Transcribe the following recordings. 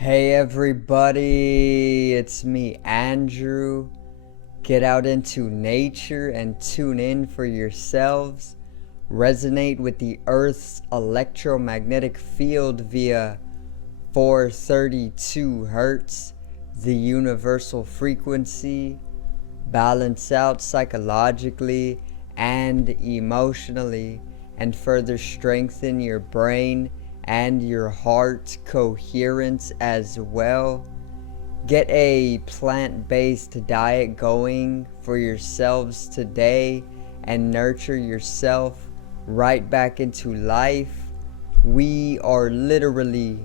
Hey everybody, it's me, Andrew. Get out into nature and tune in for yourselves. Resonate with the Earth's electromagnetic field via 432 Hertz, the universal frequency. Balance out psychologically and emotionally, and further strengthen your brain and your heart coherence as well. Get a plant-based diet going for yourselves today and nurture yourself right back into life. We are literally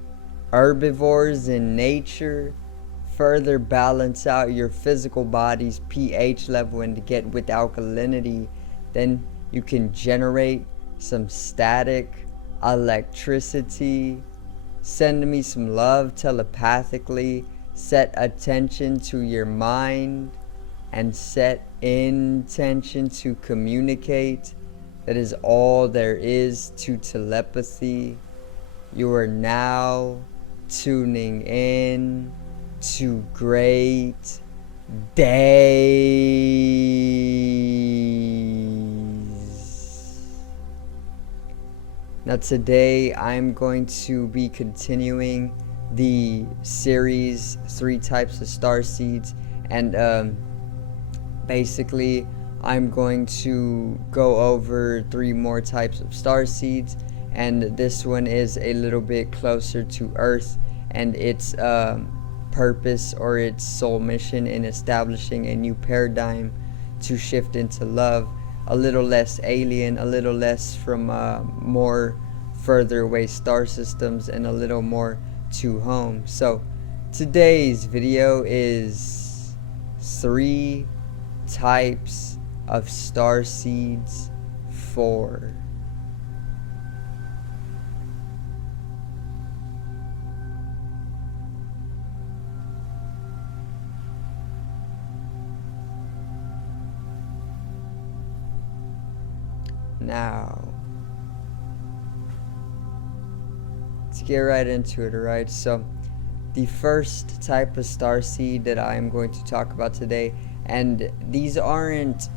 herbivores in nature. Further balance out your physical body's pH level and to get with alkalinity, then you can generate some static electricity. Send me some love telepathically. Set attention to your mind and set intention to communicate. That is all there is to telepathy. You are now tuning in to great days. Now today I'm going to be continuing the series 3 Types of Starseeds, and basically I'm going to go over 3 more types of starseeds, and this one is a little bit closer to Earth and its purpose or its sole mission in establishing a new paradigm to shift into love, a little less alien, a little less from more further away star systems, and a little more to home. So today's video is 3 types of starseeds 4. Now, let's get right into it, alright? So, the first type of starseed that I am going to talk about today, and these aren't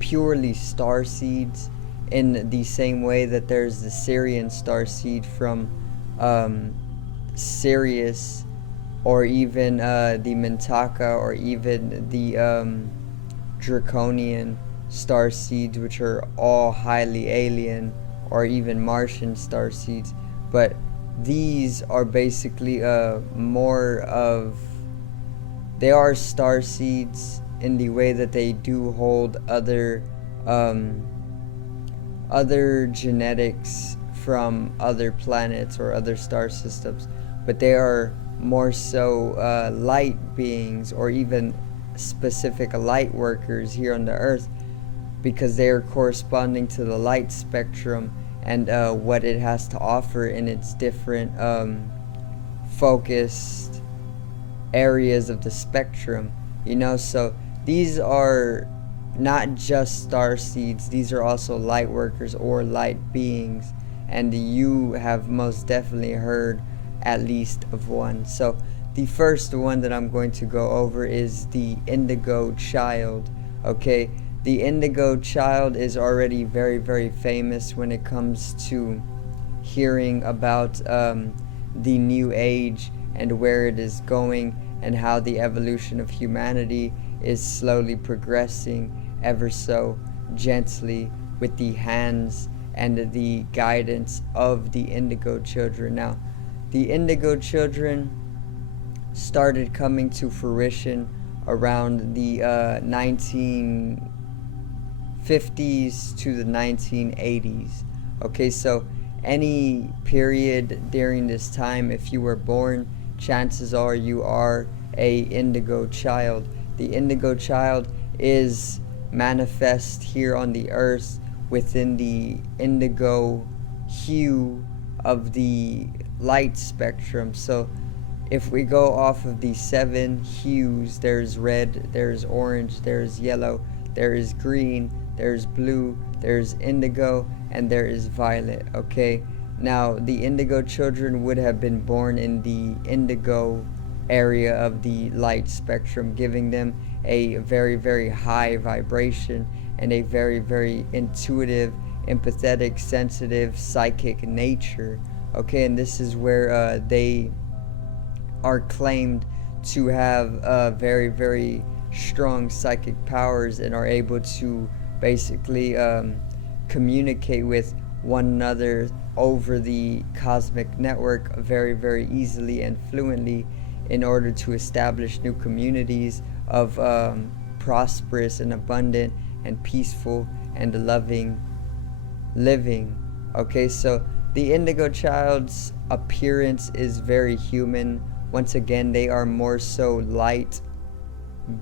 purely starseeds in the same way that there's the Syrian starseed from Sirius, or even the Mintaka, or even the Draconian starseeds, which are all highly alien, or even Martian starseeds. But these are basically more of, they are starseeds in the way that they do hold other genetics from other planets or other star systems, but they are more so light beings, or even specific light workers here on the Earth, because they are corresponding to the light spectrum and what it has to offer in its different focused areas of the spectrum, you know. So these are not just starseeds, these are also light workers or light beings, and you have most definitely heard at least of one. So the first one that I'm going to go over is the indigo child. Okay, the indigo child is already very, very famous when it comes to hearing about the new age and where it is going, and how the evolution of humanity is slowly progressing ever so gently with the hands and the guidance of the indigo children. Now, the indigo children started coming to fruition around the 1950s to the 1980s. Okay, so any period during this time, if you were born, chances are you are a indigo child. The indigo child is manifest here on the Earth within the indigo hue of the light spectrum. So if we go off of the 7 hues, there's red, there's orange, there's yellow, there is green, there's blue, there's indigo, and there is violet. Okay, Now, the indigo children would have been born in the indigo area of the light spectrum, giving them a very, very high vibration and a very, very intuitive, empathetic, sensitive, psychic nature. Okay, and this is where they are claimed to have very, very strong psychic powers and are able to basically communicate with one another over the cosmic network very, very easily and fluently in order to establish new communities of prosperous and abundant and peaceful and loving living. Okay, so the indigo child's appearance is very human. Once again, they are more so light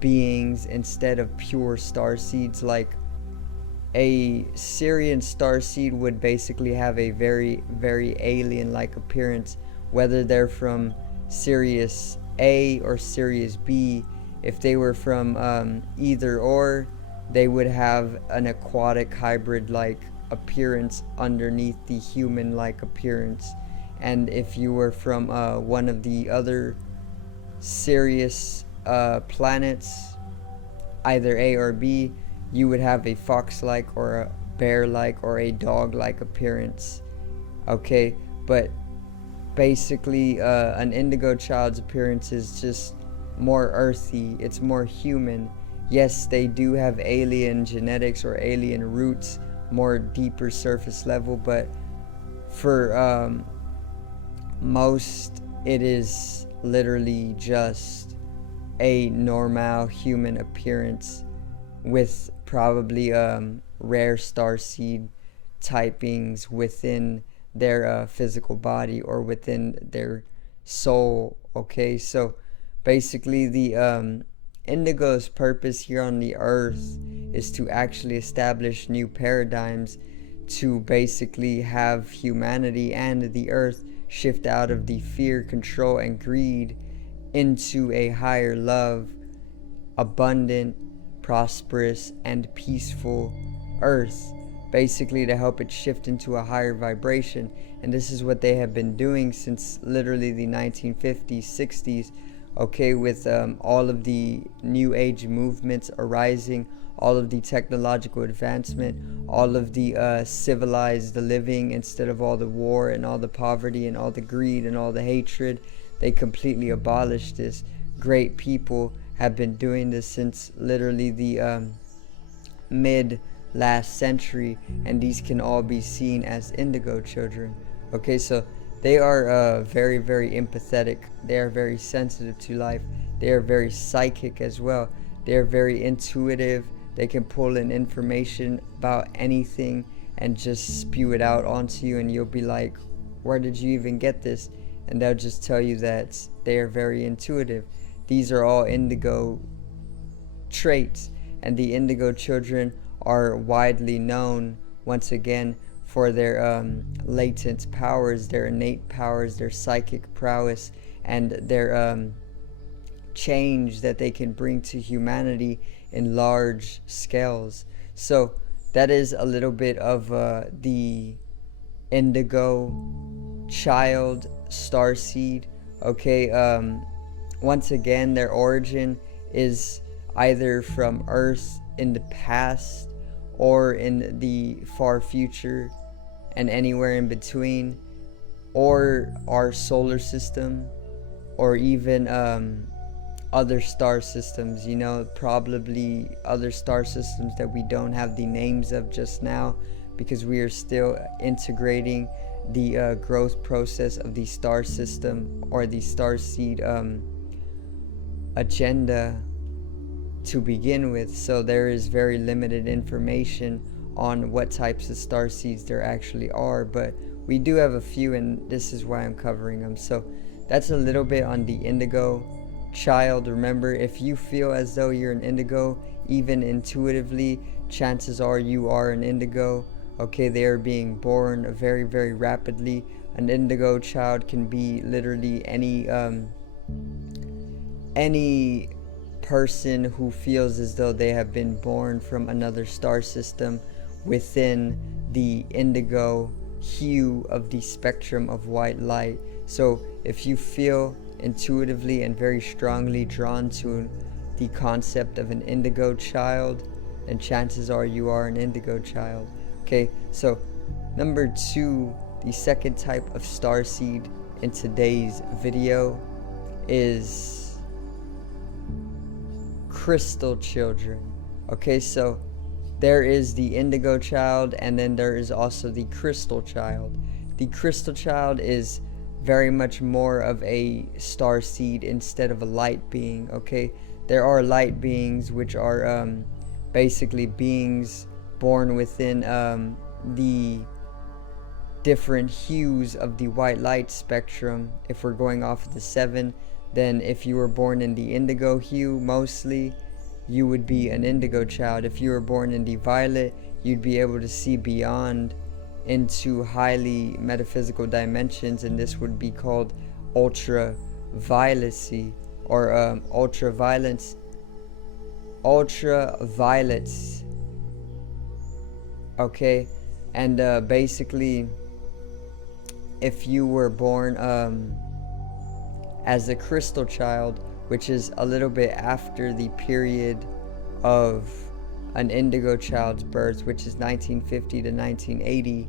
beings instead of pure starseeds. Like a Syrian starseed would basically have a very, very alien-like appearance, whether they're from Sirius A or Sirius B. If they were from either or, they would have an aquatic hybrid-like appearance underneath the human-like appearance. And if you were from one of the other Sirius planets, either A or B, you would have a fox-like or a bear-like or a dog-like appearance. Okay, but basically an indigo child's appearance is just more earthy, it's more human. Yes, they do have alien genetics or alien roots, more deeper surface level, but for most it is literally just a normal human appearance with probably rare starseed typings within their physical body or within their soul. Okay, so basically the indigo's purpose here on the earth is to actually establish new paradigms, to basically have humanity and the earth shift out of the fear, control, and greed into a higher love, abundant, prosperous, and peaceful earth, basically to help it shift into a higher vibration. And this is what they have been doing since literally the 1950s, 60s, okay, with all of the new age movements arising, all of the technological advancement, all of the civilized living instead of all the war and all the poverty and all the greed and all the hatred. They completely abolished this. Great people have been doing this since literally the mid last century, and these can all be seen as indigo children. Okay, so they are very, very empathetic. They are very sensitive to life. They are very psychic as well. They are very intuitive. They can pull in information about anything and just spew it out onto you, and you'll be like, where did you even get this? And they'll just tell you that they are very intuitive. These are all indigo traits, and the indigo children are widely known, once again, for their latent powers, their innate powers, their psychic prowess, and their change that they can bring to humanity in large scales. So that is a little bit of the indigo child starseed. Okay, once again, their origin is either from Earth in the past or in the far future and anywhere in between, or our solar system, or even other star systems, you know, probably other star systems that we don't have the names of just now, because we are still integrating the growth process of the star system or the starseed agenda to begin with. So there is very limited information on what types of starseeds there actually are, but we do have a few, and this is why I'm covering them. So that's a little bit on the indigo child. Remember, if you feel as though you're an indigo, even intuitively, chances are you are an indigo. Okay, they are being born very, very rapidly. An indigo child can be literally any person who feels as though they have been born from another star system within the indigo hue of the spectrum of white light. So if you feel intuitively and very strongly drawn to the concept of an indigo child, then chances are you are an indigo child. Okay, so number 2, the second type of starseed in today's video is crystal children. Okay, so there is the indigo child, and then there is also the crystal child. The crystal child is very much more of a starseed instead of a light being. Okay, there are light beings, which are basically beings born within the different hues of the white light spectrum. If we're going off of the 7, then if you were born in the indigo hue, mostly you would be an indigo child. If you were born in the violet, you'd be able to see beyond into highly metaphysical dimensions, and this would be called ultraviolecy, or ultraviolence. Okay, and basically, if you were born as a crystal child, which is a little bit after the period of an indigo child's birth, which is 1950 to 1980,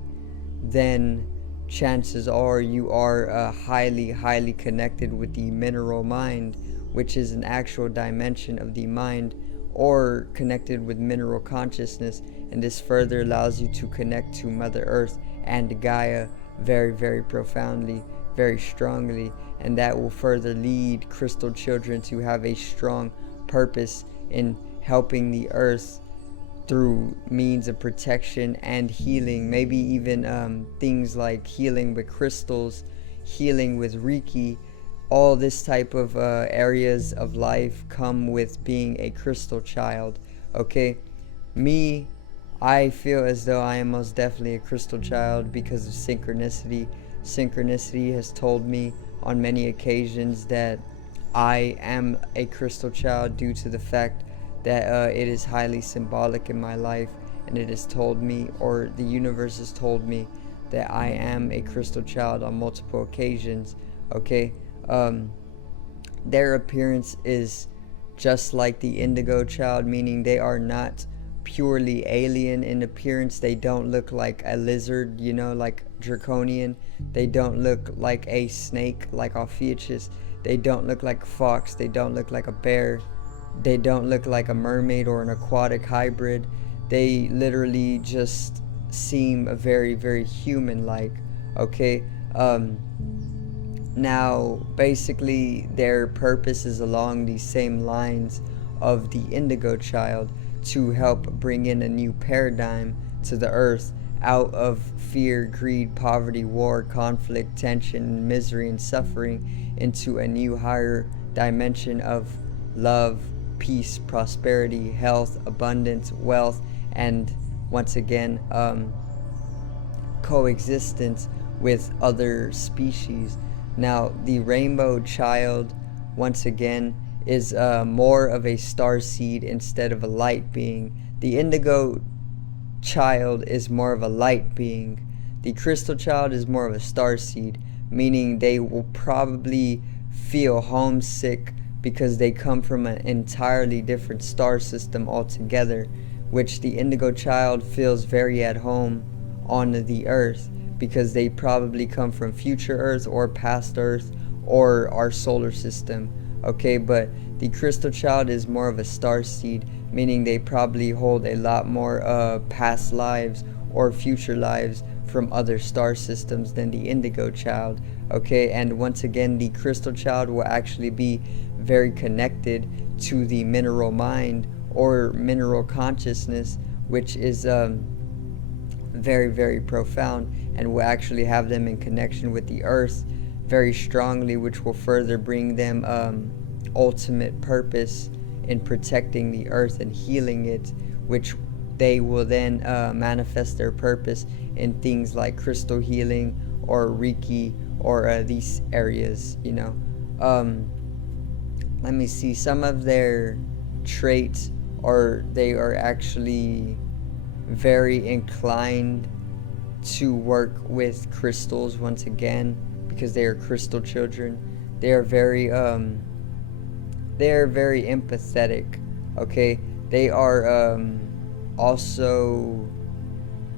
then chances are you are highly connected with the mineral mind, which is an actual dimension of the mind, or connected with mineral consciousness, and this further allows you to connect to Mother Earth and Gaia very profoundly, very strongly, and that will further lead crystal children to have a strong purpose in helping the earth through means of protection and healing. Maybe even things like healing with crystals, healing with Reiki. All this type of areas of life come with being a crystal child. Okay, I feel as though I am most definitely a crystal child because of synchronicity. Synchronicity has told me on many occasions that I am a crystal child due to the fact that it is highly symbolic in my life, and it has told me, or the universe has told me, that I am a crystal child on multiple occasions. Okay, their appearance is just like the indigo child, meaning they are not purely alien in appearance. They don't look like a lizard, like draconian. They don't look like a snake like Ophiuchus. They don't look like a fox. They don't look like a bear. They don't look like a mermaid or an aquatic hybrid. They literally just seem very human like. Okay, now basically their purpose is along the same lines of the indigo child, to help bring in a new paradigm to the earth, out of fear, greed, poverty, war, conflict, tension, misery, and suffering, into a new higher dimension of love, peace, prosperity, health, abundance, wealth, and once again coexistence with other species. Now the rainbow child, once again, is more of a starseed instead of a light being. The indigo child is more of a light being. The crystal child is more of a starseed, meaning they will probably feel homesick because they come from an entirely different star system altogether, which the indigo child feels very at home on the earth, because they probably come from future earth or past earth or our solar system. Okay, but the crystal child is more of a starseed, meaning they probably hold a lot more past lives or future lives from other star systems than the indigo child. Okay, and once again, the crystal child will actually be very connected to the mineral mind or mineral consciousness, which is very profound, and will actually have them in connection with the earth very strongly, which will further bring them ultimate purpose in protecting the earth and healing it, which they will then manifest their purpose in things like crystal healing or Reiki or these areas. Let me see, some of their traits are they are actually very inclined to work with crystals once again, because they are crystal children. They are very empathetic. Okay, they are also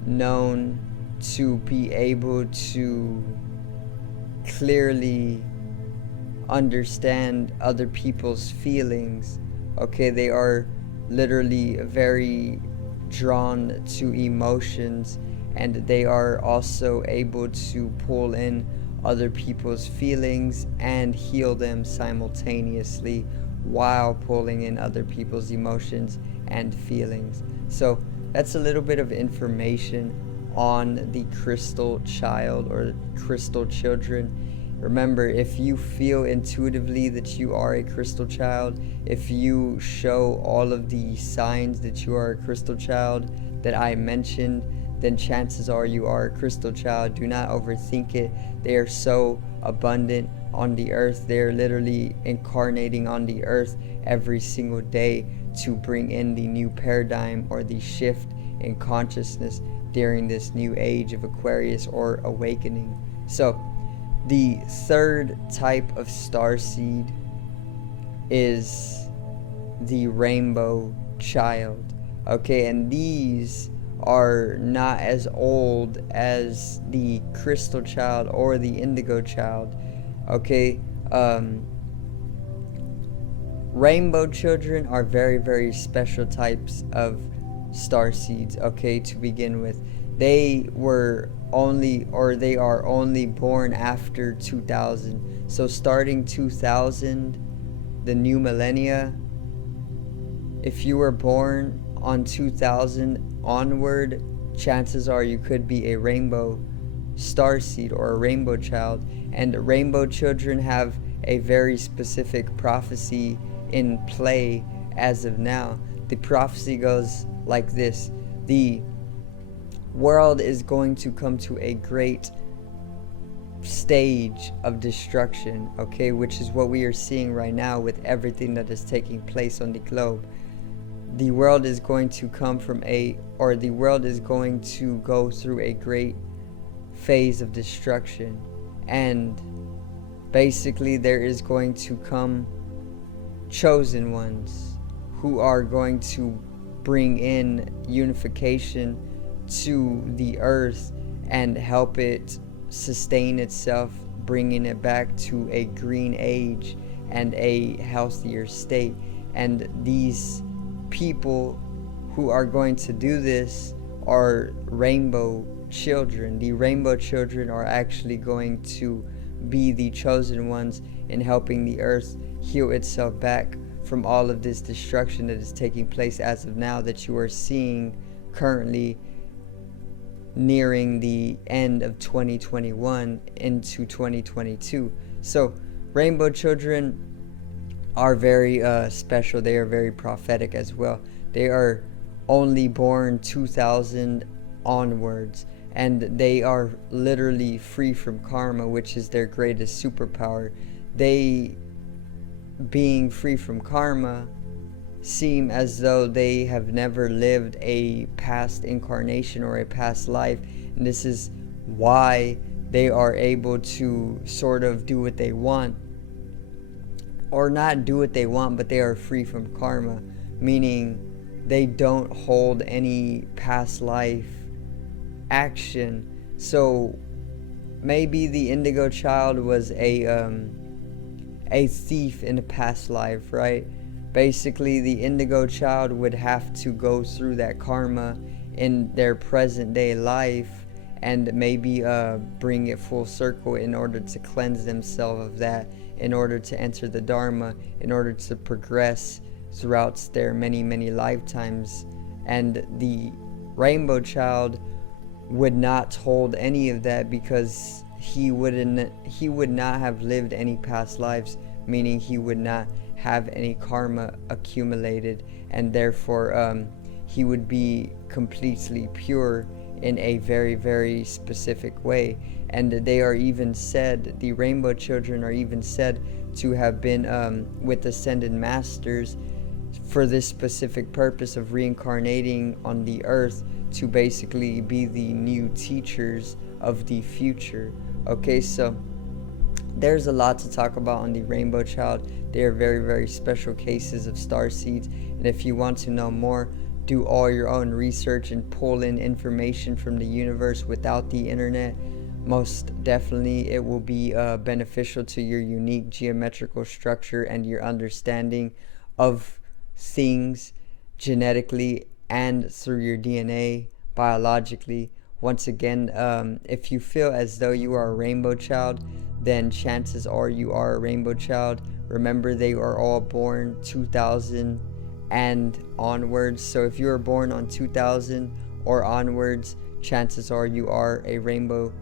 known to be able to clearly understand other people's feelings. Okay, they are literally very drawn to emotions, and they are also able to pull in other people's feelings and heal them simultaneously while pulling in other people's emotions and feelings. So that's a little bit of information on the crystal child or crystal children. Remember, if you feel intuitively that you are a crystal child, if you show all of the signs that you are a crystal child that I mentioned, then chances are you are a crystal child. Do not overthink it. They are so abundant on the earth. They are literally incarnating on the earth every single day to bring in the new paradigm or the shift in consciousness during this new age of Aquarius or awakening. So the third type of starseed is the rainbow child. Okay, and these are not as old as the crystal child or the indigo child. Okay, rainbow children are very special types of starseeds. Okay, to begin with, they are only born after 2000. So starting 2000, the new millennia, if you were born on 2000 onward, chances are you could be a rainbow starseed or a rainbow child. And rainbow children have a very specific prophecy in play as of now. The prophecy goes like this: the world is going to come to a great stage of destruction, okay, which is what we are seeing right now with everything that is taking place on the globe. The world is going to the world is going to go through a great phase of destruction, and basically there is going to come chosen ones who are going to bring in unification to the earth and help it sustain itself, bringing it back to a green age and a healthier state. And these people who are going to do this are rainbow children. The rainbow children are actually going to be the chosen ones in helping the earth heal itself back from all of this destruction that is taking place as of now, that you are seeing currently nearing the end of 2021 into 2022. So rainbow children are very special. They are very prophetic as well. They are only born 2000 onwards, and they are literally free from karma, which is their greatest superpower. They, being free from karma, seem as though they have never lived a past incarnation or a past life, and this is why they are able to sort of do what they want, or not do what they want, but they are free from karma, meaning they don't hold any past life action. So maybe the indigo child was a thief in a past life, right? Basically, the indigo child would have to go through that karma in their present day life and maybe bring it full circle in order to cleanse themselves of that, in order to enter the Dharma, in order to progress throughout their many lifetimes. And the rainbow child would not hold any of that, because he would not have lived any past lives, meaning he would not have any karma accumulated, and therefore he would be completely pure in a very specific way. And they are even said, the rainbow children are even said to have been with ascended masters for this specific purpose of reincarnating on the earth to basically be the new teachers of the future. Okay, so there's a lot to talk about on the Rainbow Child. They are very, very special cases of starseeds, and if you want to know more, do all your own research and pull in information from the universe without the internet. Most definitely it will be beneficial to your unique geometrical structure and your understanding of things genetically and through your DNA biologically. Once again, if you feel as though you are a rainbow child, then chances are you are a rainbow child. Remember, they are all born 2000 and onwards. So if you are born on 2000 or onwards, chances are you are a rainbow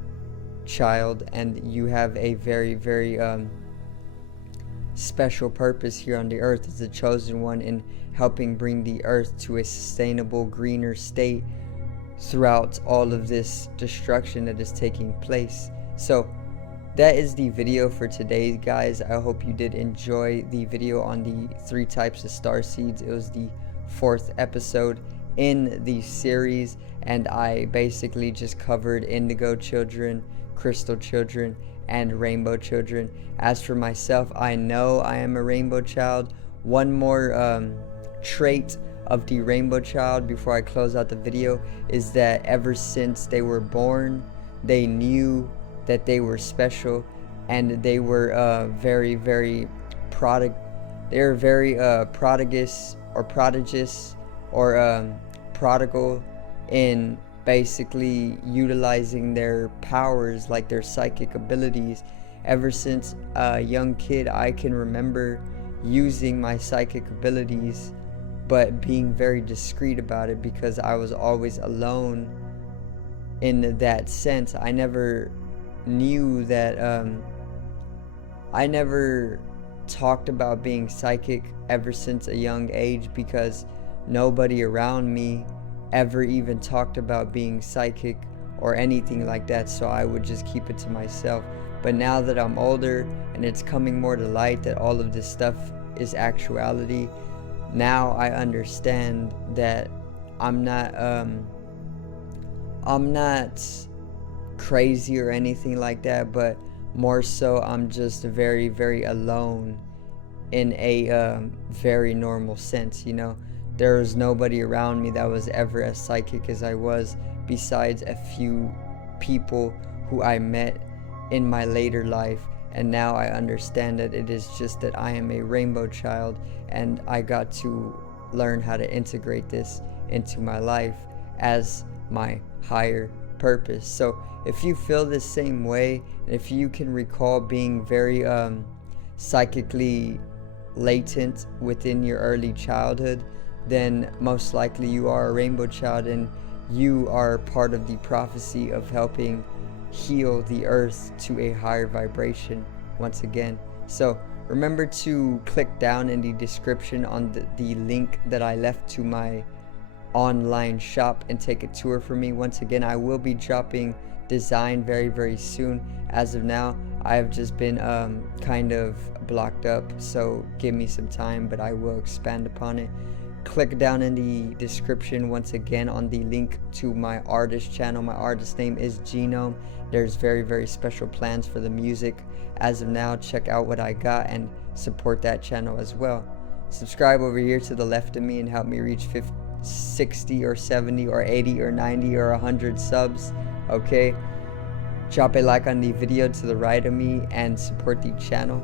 child, and you have a very, very special purpose here on the earth as the chosen one in helping bring the earth to a sustainable, greener state throughout all of this destruction that is taking place. So that is the video for today, guys. I hope you did enjoy the video on the 3 types of starseeds. It was the 4th episode in the series, and I basically just covered indigo children, crystal children, and rainbow children. As for myself, I know I am a rainbow child. One more trait of the rainbow child before I close out the video is that ever since they were born, they knew that they were special, and they were very, very prodigious or prodigal in basically utilizing their powers, like their psychic abilities. Ever since a young kid, I can remember using my psychic abilities, but being very discreet about it because I was always alone in that sense. I never knew that I never talked about being psychic ever since a young age because nobody around me ever even talked about being psychic or anything like that, so I would just keep it to myself. But now that I'm older and it's coming more to light that all of this stuff is actuality, now I understand that I'm not crazy or anything like that, but more so I'm just very, very alone in a very normal sense. You know, there was nobody around me that was ever as psychic as I was, besides a few people who I met in my later life. And now I understand that it is just that I am a rainbow child, and I got to learn how to integrate this into my life as my higher purpose. So if you feel the same way, and if you can recall being very psychically latent within your early childhood, then most likely you are a rainbow child, and you are part of the prophecy of helping heal the earth to a higher vibration once again. So remember to click down in the description on the link that I left to my online shop and take a tour from me. Once again, I will be dropping design very, very soon. As of now, I have just been kind of blocked up, so give me some time, but I will expand upon it. Click down in the description once again on the link to my artist channel. My artist name is Genome. There's very, very special plans for the music. As of now, check out what I got and support that channel as well. Subscribe over here to the left of me and help me reach 60 or 70 or 80 or 90 or 100 subs. Okay, drop a like on the video to the right of me and support the channel.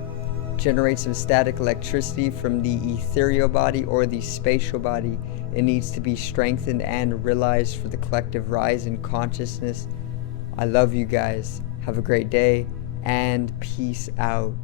Generate some static electricity from the ethereal body or the spatial body. It needs to be strengthened and realized for the collective rise in consciousness. I love you guys. Have a great day and peace out.